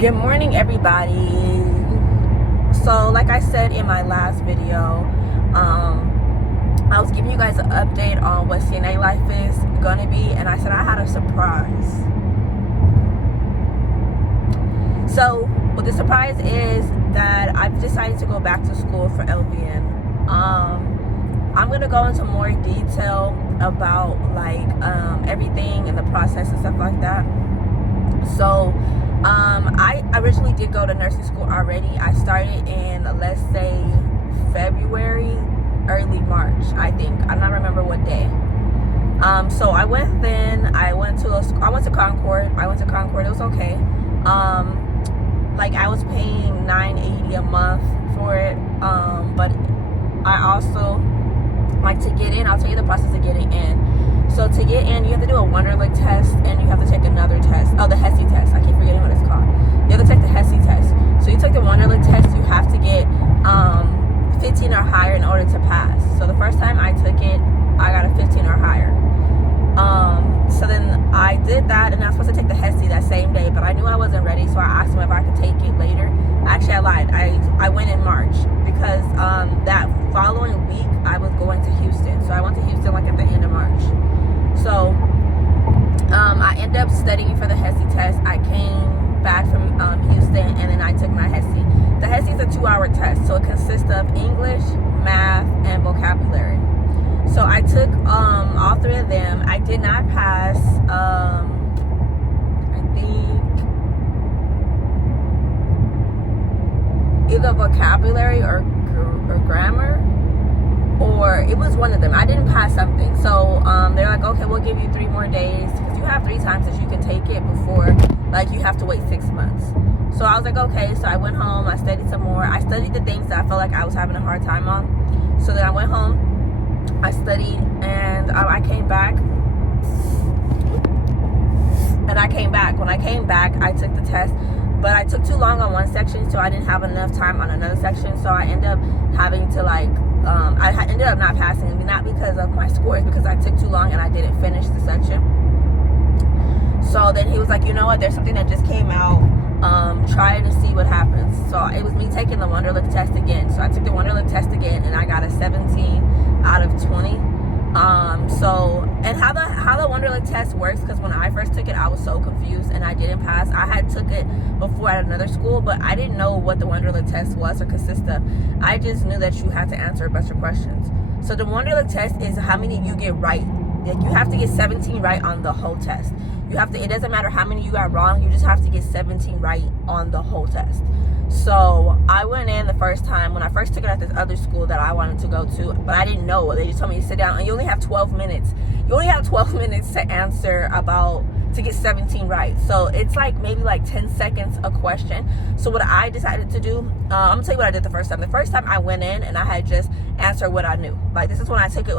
Good morning, everybody. So like I said in my last video, I was giving you guys an update on what CNA life is gonna be, and I said I had a surprise. So what the surprise is that I've decided to go back to school for LVN. I'm gonna go into more detail about everything and the process and stuff like that. So I originally did go to nursing school already. I started in, let's say, February, early March, I think. I don't remember what day. So I went then. I went to Concord. It was okay. I was paying $9.80 a month for it. But I also to get in. I'll tell you the process of getting in. So to get in, you have to do a Wonderlic test, and you have to take another test. Oh, the HESI test. I keep forgetting what it's called. You have to take the HESI test. So you take the Wonderlic test, you have to get 15 or higher in order to pass. So the first time I took it, I got a 15 or higher. So then I did that, and I was supposed to take the HESI that same day, but I knew I wasn't ready, so I asked them if I could take it later. Actually, I lied. I went in March because that following week I was going to Houston. So I went to Houston at the end of March. So I ended up studying for the HESI test. I came back from Houston, and then I took my HESI. The HESI is a 2-hour test, so it consists of English, math, and vocabulary. So I took all 3 of them. I did not pass, I think, either vocabulary or grammar, or it was one of them. I didn't pass something. So they're like, okay, we'll give you 3 more days, because you have 3 times that you can take it before, you have to wait 6 months. So I was like, okay. So I went home. I studied some more. I studied the things that I felt like I was having a hard time on. So then I went home. I studied, and I came back. When I came back, I took the test, but I took too long on one section, so I didn't have enough time on another section. So I ended up having to I ended up not passing, not because of my scores, because I took too long and I didn't finish the section. So then he was like, you know what, there's something that just came out. Try to see what happens. So it was me taking the Wonderlic test again. So I took the Wonderlic test again, and I got a 17 out of 20. And how the Wonderlic test works, because when I first took it, I was so confused and I didn't pass. I had took it before at another school, but I didn't know what the Wonderlic test was or consist of. I just knew that you had to answer a bunch of questions. So the Wonderlic test is how many you get right. You have to get 17 right on the whole test. It doesn't matter how many you got wrong, you just have to get 17 right on the whole test. So I went in the first time when I first took it at this other school that I wanted to go to, but I didn't know. They just told me to sit down, and you only have 12 minutes. You only have 12 minutes to answer to get 17 right. So it's maybe 10 seconds a question. So what I decided to do, I'm gonna tell you what I did the first time. The first time I went in and I had just answered what I knew. This is when I took it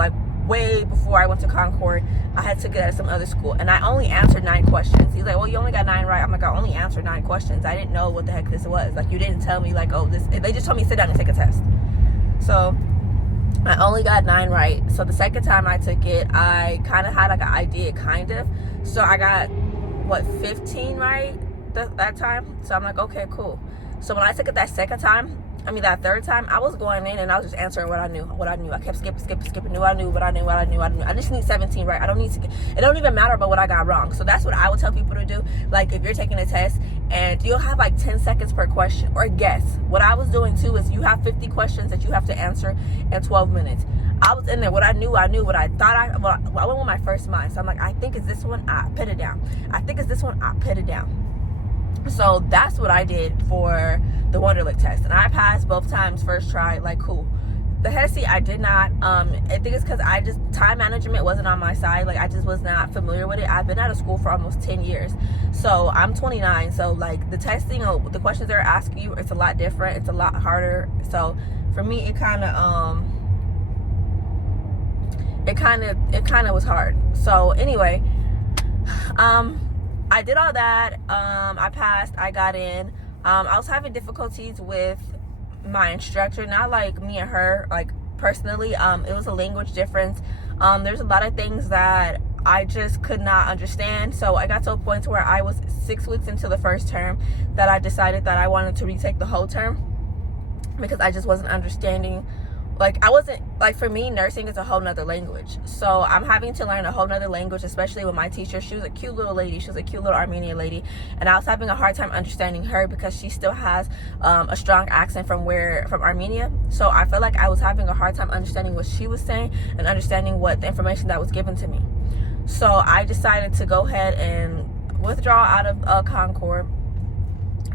way before I went to Concord. I had to get at some other school, and I only answered 9 questions. He's like, well, you only got 9 right. I'm like, I only answered 9 questions. I didn't know what the heck this was. You didn't tell me oh, this. They just told me sit down and take a test. So I only got 9 right. So the second time I took it, I kind of had an idea, so I got 15 right that time. So I'm like, okay, cool. So when I took it that third time, I was going in and I was just answering what I knew. I kept skipping. Knew I knew. I just need 17 right. It don't even matter about what I got wrong. So that's what I would tell people to do. If you're taking a test and you'll have 10 seconds per question or guess. What I was doing too is you have 50 questions that you have to answer in 12 minutes. I was in there. What I knew. What I thought I went with my first mind. So I'm like, I think it's this one. I put it down. I think it's this one. I put it down. So that's what I did for the Wonderlic test, and I passed both times first try. Cool. The HESI I did not. I think it's because time management wasn't on my side. I just was not familiar with it. I've been out of school for almost 10 years, so I'm 29. So the testing, the questions they're asking you, it's a lot different. It's a lot harder. So for me, it kind of was hard. So anyway, I did all that. I passed. I got in. I was having difficulties with my instructor, not me and her, personally. It was a language difference. There's a lot of things that I just could not understand. So I got to a point where I was 6 weeks into the first term that I decided that I wanted to retake the whole term, because I just wasn't understanding. Like, I wasn't, like, for me, nursing is a whole nother language. So I'm having to learn a whole nother language, especially with my teacher. She was a cute little lady. She was a cute little Armenian lady. And I was having a hard time understanding her because she still has a strong accent from Armenia. So I felt like I was having a hard time understanding what she was saying and understanding what the information that was given to me. So I decided to go ahead and withdraw out of Concord.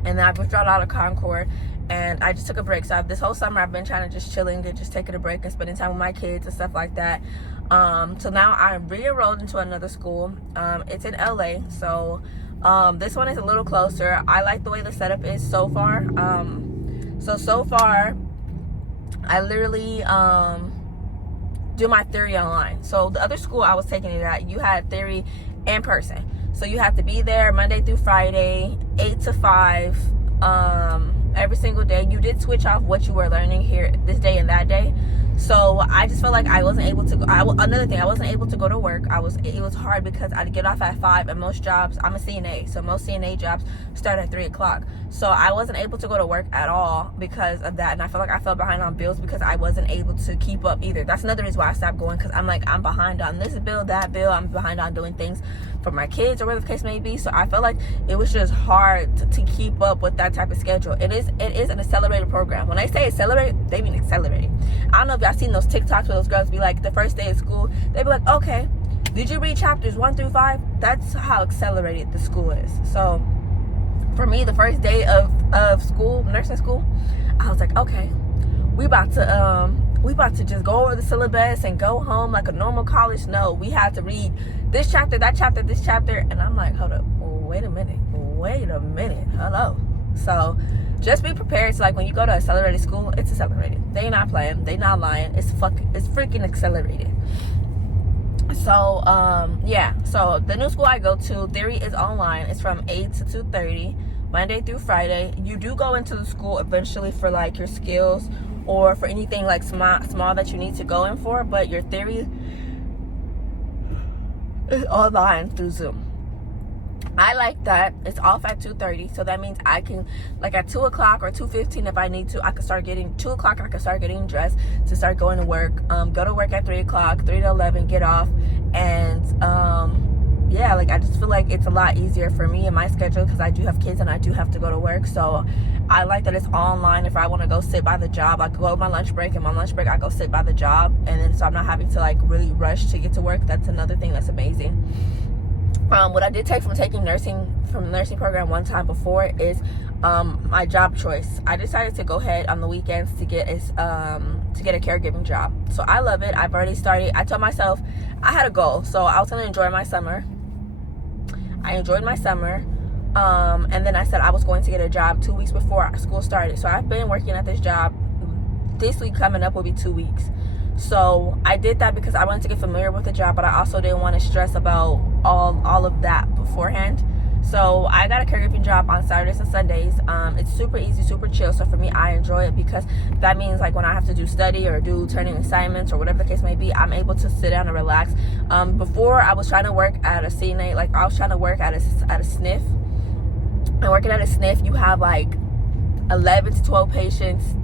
And then I withdrew out of Concord, and I just took a break. So this whole summer I've been trying to just chilling and just taking a break and spending time with my kids and stuff like that. So now I'm re-enrolled into another school. It's in LA. So this one is a little closer. I like the way the setup is so far. So far I literally do my theory online. So the other school I was taking it at, you had theory in person. So you have to be there Monday through Friday, 8 to 5, every single day. You did switch off what you were learning here this day and that day. So I just felt like I wasn't able to go. Another thing, I wasn't able to go to work. It was hard because I'd get off at 5, and most jobs, I'm a CNA, so most CNA jobs start at 3 o'clock. So I wasn't able to go to work at all because of that, and I felt like I fell behind on bills because I wasn't able to keep up either. That's another reason why I stopped going, because I'm like, I'm behind on this bill, that bill. I'm behind on doing things for my kids or whatever the case may be. So I felt like it was just hard to keep up with that type of schedule. It is an accelerated program. When I say accelerated, they mean accelerated. I don't know if y'all seen those TikToks where those girls be like, the first day of school, they be like, okay, did you read chapters 1 through 5? That's how accelerated the school is. So for me, the first day of school, nursing school, I was like, okay, we about to just go over the syllabus and go home like a normal college. No, we had to read this chapter, that chapter, this chapter. And I'm like, hold up, wait a minute, hello. So just be prepared. So like when you go to accelerated school, it's accelerated. They not playing, they not lying. It's freaking accelerated. So yeah, so the new school I go to, theory is online. It's from 8 to 2:30, Monday through Friday. You do go into the school eventually for like your skills or for anything like small that you need to go in for, but your theory is online through Zoom. I like that. It's off at 2:30, so that means I can, like at 2 o'clock or 2:15 if I need to, I can start getting, 2 o'clock I can start getting dressed to start going to work. Go to work at 3 o'clock, 3 to 11, get off. And yeah, like I just feel like it's a lot easier for me and my schedule because I do have kids and I do have to go to work. So I like that it's online. If I want to go sit by the job, I could go to my lunch break, and my lunch break I go sit by the job, and then so I'm not having to like really rush to get to work. That's another thing that's amazing. What I did take from taking nursing from the nursing program one time before is my job choice. I decided to go ahead on the weekends to get a caregiving job. So I love it. I've already started. I told myself I had a goal, so I was going to enjoy my summer. I enjoyed my summer, and then I said I was going to get a job 2 weeks before school started. So I've been working at this job. This week coming up will be 2 weeks. So I did that because I wanted to get familiar with the job, but I also didn't want to stress about all of that beforehand. So I got a caregiving job on Saturdays and Sundays. It's super easy, super chill. So for me, I enjoy it because that means like when I have to do study or do turning assignments or whatever the case may be, I'm able to sit down and relax. Before I was trying to work at a CNA, like I was trying to work at a SNF. And working at a SNF, you have like 11 to 12 patients.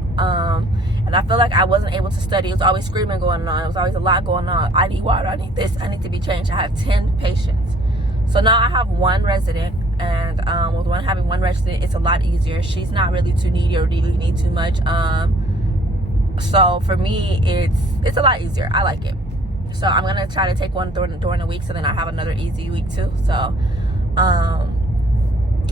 And I feel like I wasn't able to study. It was always screaming going on. It was always a lot going on. I need water, I need this, I need to be changed. I have 10 patients. So now I have one resident, and with having one resident, it's a lot easier. She's not really too needy or really need too much. So for me, it's a lot easier. I like it. So I'm gonna try to take one during the week, so then I have another easy week too. So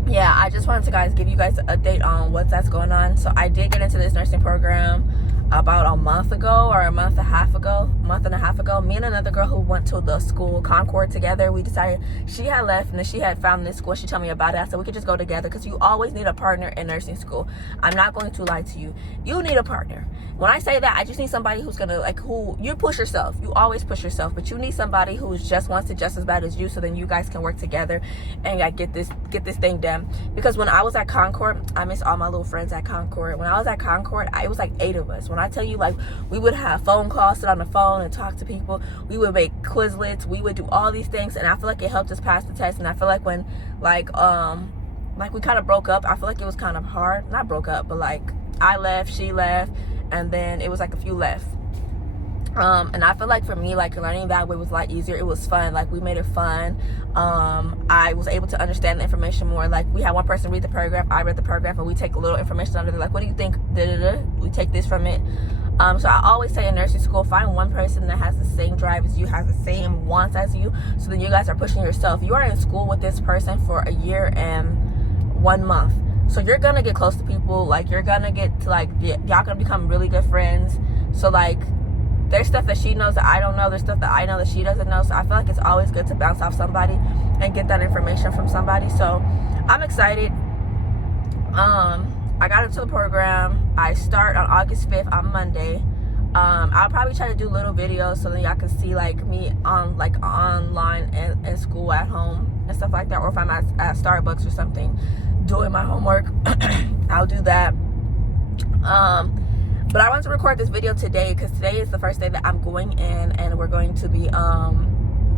yeah, I just wanted to give you guys an update on that's going on. So I did get into this nursing program about a month ago or a month and a half ago. Me and another girl who went to the school Concord together, we decided, she had left and then she had found this school. She told me about it. I said we could just go together because you always need a partner in nursing school. I'm not going to lie to you. You need a partner. When I say that, I just need somebody who's gonna who you push yourself. You always push yourself, but you need somebody who just wants it just as bad as you, so then you guys can work together and get this thing done. Because when I was at Concord, I miss all my little friends at Concord. When I was at Concord, it was like 8 of us. When I tell you, like, we would have phone calls, sit on the phone and talk to people. We would make Quizlets. We would do all these things, and I feel like it helped us pass the test. And I feel like when, like we kind of broke up, I feel like it was kind of hard. Not broke up, but like I left, she left, and then it was like a few left. And I feel like for me, like, learning that way was a lot easier. It was fun. Like, we made it fun. I was able to understand the information more. Like, we had one person read the paragraph, I read the paragraph, and we take a little information under there. Like, what do you think? We take this from it. So I always say in nursing school, find one person that has the same drive as you, has the same wants as you, so then you guys are pushing yourself. You are in school with this person for a year and 1 month. So you're gonna get close to people. Like, you're gonna get to, like, y'all gonna become really good friends. So, like, there's stuff that she knows that I don't know. There's stuff that I know that she doesn't know. So I feel like it's always good to bounce off somebody and get that information from somebody. So I'm excited. I got into the program. I start on August 5th on Monday. I'll probably try to do little videos so that y'all can see, like, me on, like, online and in school at home and stuff like that. Or if I'm at Starbucks or something doing my homework, I'll do that. But I wanted to record this video today because today is the first day that I'm going in, and we're going to be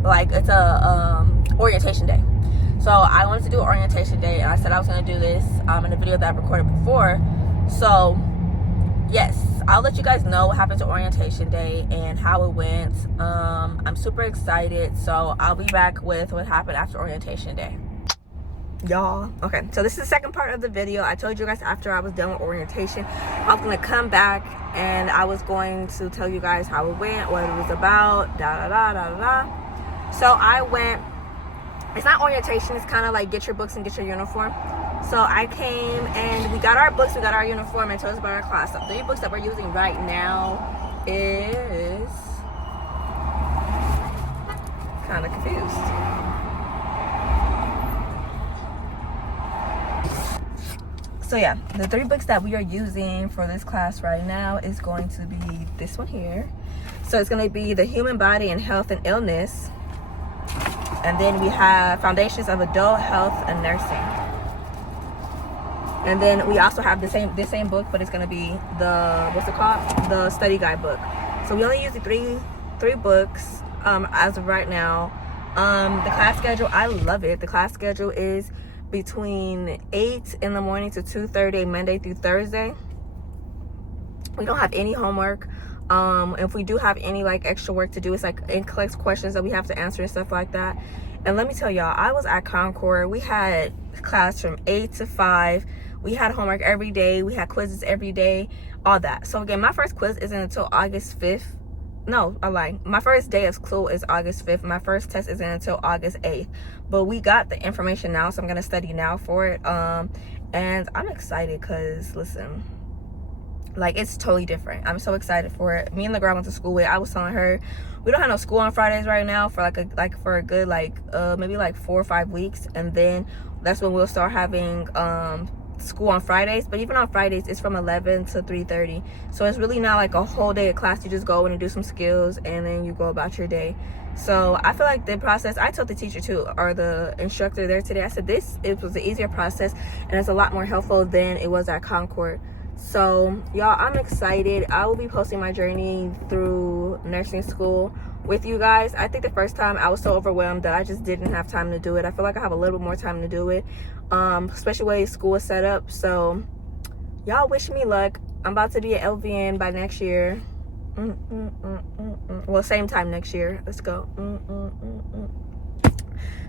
like, it's a orientation day. So I wanted to do an orientation day, and I said I was going to do this in a video that I've recorded before. So yes, I'll let you guys know what happened to orientation day and how it went. I'm super excited, so I'll be back with what happened after orientation day, y'all. Okay, so this is the second part of the video. I told you guys after I was done with orientation, I was going to come back and I was going to tell you guys how it went, what it was about, So I went, it's not orientation, it's kind of like get your books and get your uniform. So I came and we got our books, we got our uniform, and told us about our class. So the 3 books that we're using right now is kind of confused. So yeah, the 3 books that we are using for this class right now is going to be this one here. So it's going to be The Human Body and Health and Illness. And then we have Foundations of Adult Health and Nursing. And then we also have the same book, but it's going to be the, what's it called? The study guide book. So we only use the three books as of right now. The class schedule, I love it. The class schedule is between 8 in the morning to 2:30 Monday through Thursday. We don't have any homework. If we do have any, like, extra work to do, it's like NCLEX questions that we have to answer and stuff like that. And let me tell y'all, I was at Concord. We had class from 8 to 5. We had homework every day. We had quizzes every day, all that. So again, my first quiz isn't until August 5th. No, I lied. My first day of school is August 5th. My first test isn't until August 8th. But we got the information now, so I'm going to study now for it. And I'm excited because, listen, like, it's totally different. I'm so excited for it. Me and the girl I went to school with, I was telling her, we don't have no school on Fridays right now for for a good, maybe like 4 or 5 weeks. And then that's when we'll start having school on Fridays. But even on Fridays, it's from 11 to 3:30. So it's really not like a whole day of class. You just go in and do some skills and then you go about your day. So I feel like the process, I told the teacher too, or the instructor there today, I said it was an easier process and it's a lot more helpful than it was at Concord. So y'all, I'm excited. I will be posting my journey through nursing school with you guys. I think the first time I was so overwhelmed that I just didn't have time to do it. I feel like I have a little bit more time to do it, especially the way school is set up. So y'all wish me luck. I'm about to be at LVN by next year. Well, same time next year. Let's go.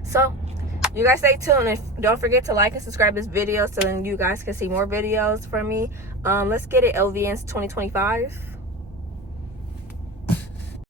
So you guys stay tuned, and don't forget to like and subscribe this video so then you guys can see more videos from me. Let's get it, LVN's 2025.